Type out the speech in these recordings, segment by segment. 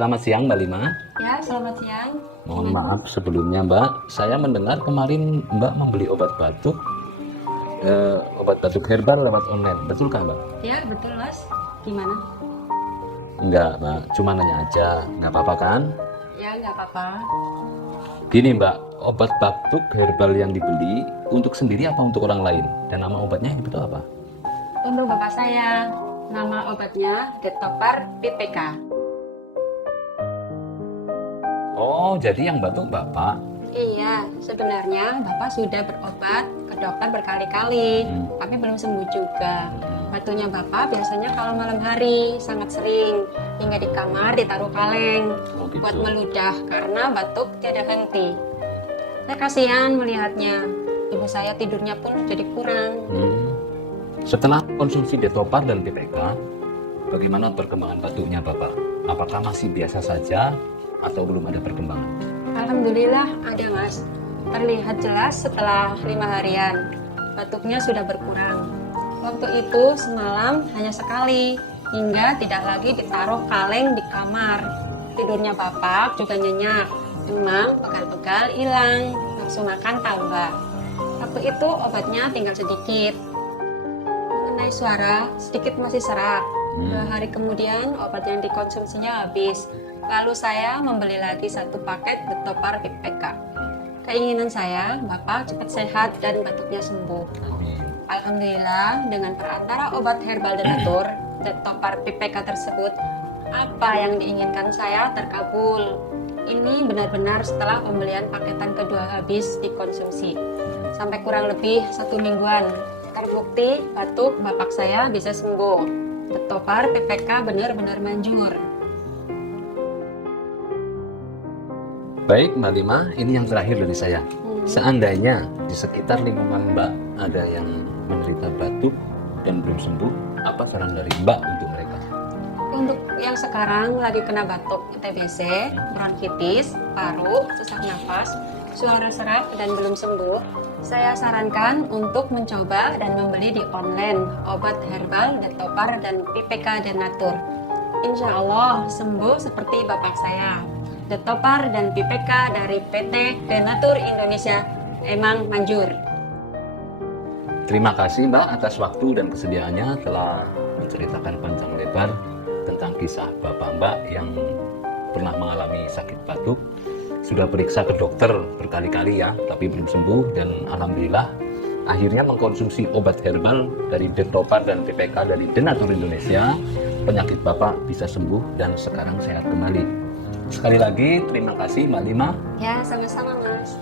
Selamat siang Mbak Lima. Ya, selamat siang. Mohon Dengan maaf sebelumnya Mbak, saya mendengar kemarin Mbak membeli obat batuk herbal lewat online. Betulkah Mbak? ya, betul Mas. Gimana? Enggak Mbak, cuma nanya aja. Nggak apa-apa kan? Ya, nggak apa-apa. Gini Mbak, obat batuk herbal yang dibeli untuk sendiri apa untuk orang lain? Dan nama obatnya itu apa? Untuk bapak saya, nama obatnya Detopar PPK. Oh, jadi yang batuk Bapak. Iya, sebenarnya bapak sudah berobat ke dokter berkali-kali, tapi belum sembuh juga. Batuknya bapak biasanya kalau malam hari sangat sering, hingga di kamar ditaruh kaleng Oh buat gitu. meludah karena batuk tiada henti. Saya kasihan melihatnya. Ibu saya tidurnya pun jadi kurang. Hmm. Setelah konsumsi Detopar dan PPK, bagaimana perkembangan batuknya Bapak? Apakah masih biasa saja atau belum ada perkembangan? Alhamdulillah ada Mas. Terlihat jelas setelah 5 harian. Batuknya sudah berkurang. Waktu itu semalam hanya sekali, hingga tidak lagi ditaruh kaleng di kamar. Tidurnya bapak juga nyenyak. Demam, pegal-pegal hilang, nafsu makan tambah. Waktu itu obatnya tinggal sedikit. Mengenai suara, sedikit masih serak. 2 hari kemudian obat yang dikonsumsinya habis. Lalu saya membeli lagi 1 paket Detopar PPK. Keinginan saya, Bapak cepat sehat dan batuknya sembuh. Amin. Alhamdulillah, dengan perantara obat herbal Denatur, Detopar PPK tersebut, apa yang diinginkan saya terkabul. Ini benar-benar setelah pembelian paketan kedua habis dikonsumsi. Sampai kurang lebih 1 mingguan. Terbukti batuk bapak saya bisa sembuh. Detopar PPK benar-benar manjur. Baik Mbak Lima, ini yang terakhir dari saya. Seandainya di sekitar lingkungan Mbak ada yang menderita batuk dan belum sembuh, apa saran dari Mbak untuk mereka? Untuk yang sekarang lagi kena batuk, TBC, bronkitis, paru, sesak nafas, suara serak dan belum sembuh, saya sarankan untuk mencoba dan membeli di online obat herbal Detopar dan PPK Denatur. Insya Allah sembuh seperti bapak saya. Detopar dan PPK dari PT Denatur Indonesia emang manjur. Terima kasih Mbak atas waktu dan kesediaannya telah menceritakan panjang lebar tentang kisah Bapak Mbak yang pernah mengalami sakit batuk. Sudah periksa ke dokter berkali-kali ya, tapi belum sembuh, dan alhamdulillah akhirnya mengkonsumsi obat herbal dari Detopar dan PPK dari Denatur Indonesia. Penyakit Bapak bisa sembuh dan sekarang sehat kembali. Sekali lagi terima kasih Mbak Lima. Ya, sama-sama Mas.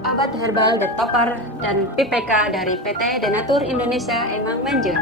Obat herbal Detopar dan PPK dari PT Denatur Indonesia emang manjur.